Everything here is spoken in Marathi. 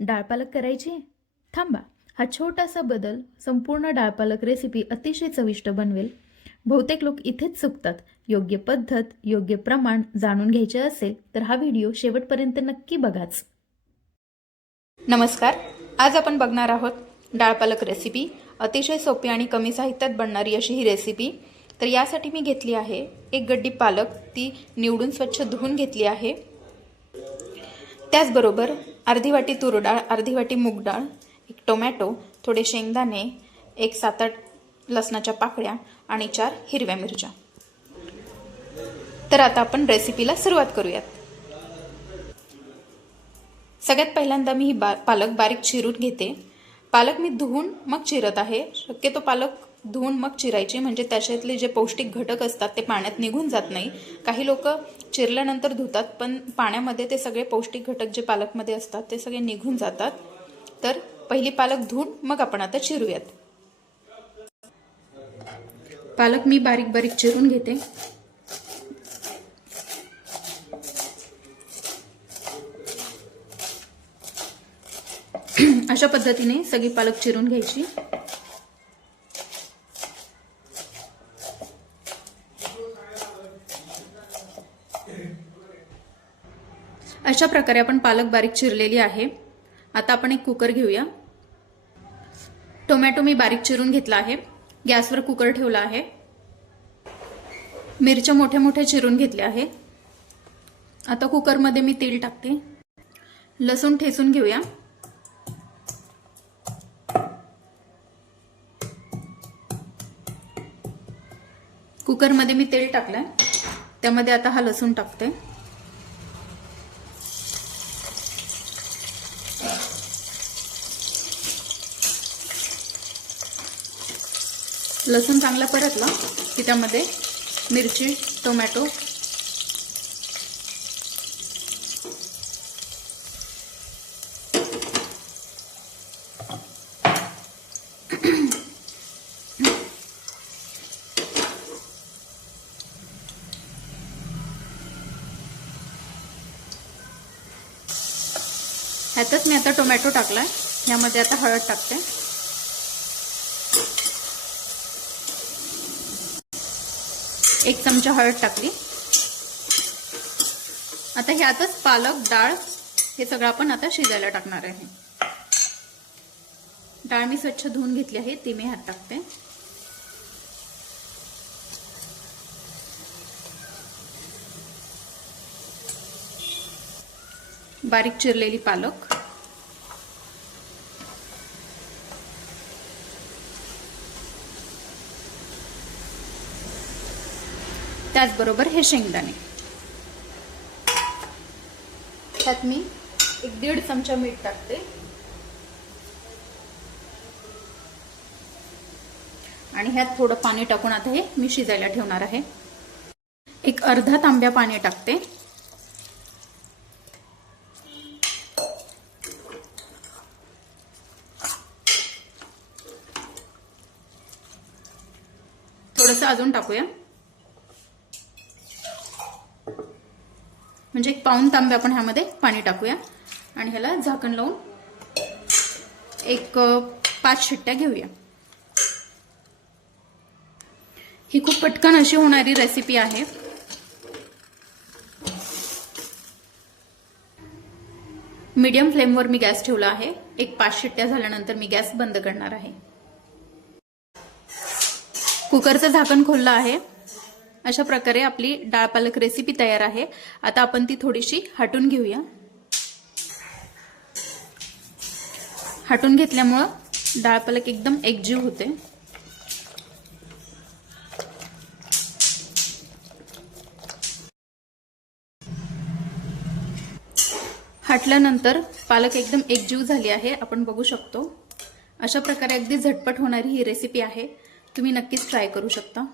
डाळ पालक करायची? थांबा. हा छोटासा बदल संपूर्ण डाळपालक रेसिपी अतिशय चविष्ट बनवेल. बहुतेक लोक इथेच चुकतात. योग्य पद्धत योग्य प्रमाण जाणून घ्यायचे असेल तर हा व्हिडिओ शेवटपर्यंत नक्की बघाच. नमस्कार. आज आपण बघणार आहोत डाळपालक रेसिपी अतिशय सोपी आणि कमी साहित्यात बनणारी अशी ही रेसिपी तर यासाठी मी घेतली आहे एक गड्डी पालक. ती निवडून स्वच्छ धुवून घेतली आहे. त्याचबरोबर अर्धी वाटी तूर डाळ अर्धी वाटी मूग डाळ एक टोमॅटो थोडे शेंगदाणे एक सात आठ लसणाच्या पाकळ्या आणि चार हिरव्या मिरच्या. तर आता आपण रेसिपीला सुरुवात करूयात. सगळ्यात पहिल्यांदा मी ही बा पालक बारीक चिरून घेते. पालक मी धुवून मग चिरत आहे. शक्यतो पालक धुवून मग चिरायची. म्हणजे त्याच्यातले जे पौष्टिक घटक असतात ते पाण्यात निघून जात नाही. काही लोक चिरल्यानंतर धुतात पण पाण्यामध्ये ते सगळे पौष्टिक घटक जे पालकमध्ये असतात ते सगळे निघून जातात. तर पहिली पालक धुवून मग आपण आता चिरूयात. पालक मी बारीक बारीक चिरून घेते. अशा पद्धतीने सगळी पालक चिरून घ्यायची. अशा प्रकारे आपण पालक बारीक चिरलेली आहे. आता आपण एक कुकर घेऊया. टोमॅटो मी बारीक चिरून घेतला आहे. गॅसवर कुकर ठेवला आहे. मिरच्या मोठ्या मोठ्या चिरून घेतल्या आहे आता कुकरमध्ये मी तेल टाकते. लसूण ठेचून घेऊया. कुकरमध्ये मी तेल टाकलंय. त्यामध्ये आता हा लसूण टाकते. लसूण चांगला परतला की त्यामध्ये मिरची टोमॅटो. ह्यातच मी आता टोमॅटो टाकला आहे यामध्ये आता हळद टाकते. एक चमचा हळद टाकली. आता ह्यातच पालक डाळ हे सगळं आपण आता शिजायला टाकणार आहे. डाळ मी स्वच्छ धुवून घेतली आहे ती मी हात टाकते. बारीक चिरलेली पालक. त्याचबरोबर हे शेंगदाणे. त्यात मी एक दीड चमचा मीठ टाकते. आणि ह्यात थोडं पाणी टाकून आता हे मी शिजायला ठेवणार आहे. एक अर्धा तांब्या पाणी टाकते. थोडस अजून टाकूया. म्हणजे एक पाऊन तांबे आपण ह्यामध्ये पाणी टाकूया. आणि ह्याला झाकण लावून एक पाच शिट्ट्या घेऊया. ही खूप पटकन अशी होणारी रेसिपी आहे. मीडियम फ्लेमवर मी गॅस ठेवला आहे. एक पाच शिट्ट्या झाल्यानंतर मी गॅस बंद करणार आहे. कुकरचं झाकण खोललं आहे. अशा प्रकारे आपली डाळ पालक रेसिपी तयार आहे. आता आपण ती थोडीशी हटून घेऊया. हटून घेतल्यामुळं डाळ पालक एकदम एकजीव होते. हटल्यानंतर पालक एकदम एकजीव झाली आहे आपण बघू शकतो. अशा प्रकारे अगदी झटपट होणारी ही रेसिपी आहे. तुम्ही नक्कीच ट्राय करू शकता.